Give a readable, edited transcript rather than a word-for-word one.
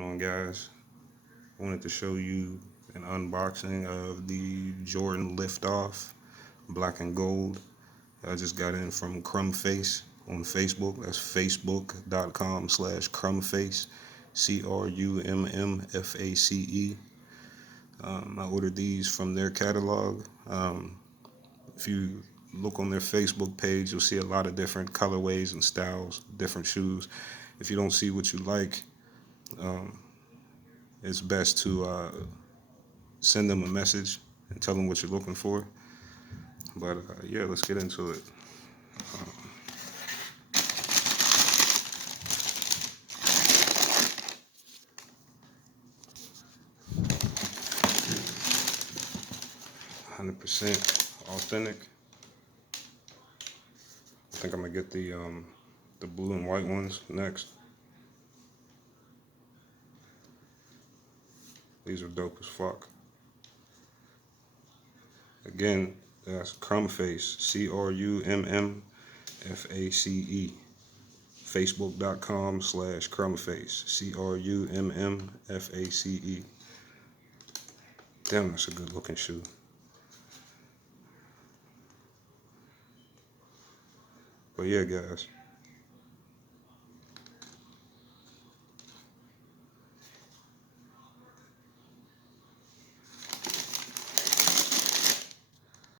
On, guys, I wanted to show you an unboxing of the Jordan Liftoff black and gold. I just got in from Crumbface on Facebook. That's facebook.com/crumbface, CRUMMFACE. I ordered these from their catalog. If you look on their Facebook page, you'll see a lot of different colorways and styles, different shoes. If you don't see what you like, it's best to send them a message and tell them what you're looking for. But yeah, let's get into it. 100% authentic. I think I'm gonna get the blue and white ones next. These are dope as fuck. Again, that's Crumbface, CRUMMFACE. Facebook.com/Crumbface, CRUMMFACE. Damn, that's a good looking shoe. But yeah, guys.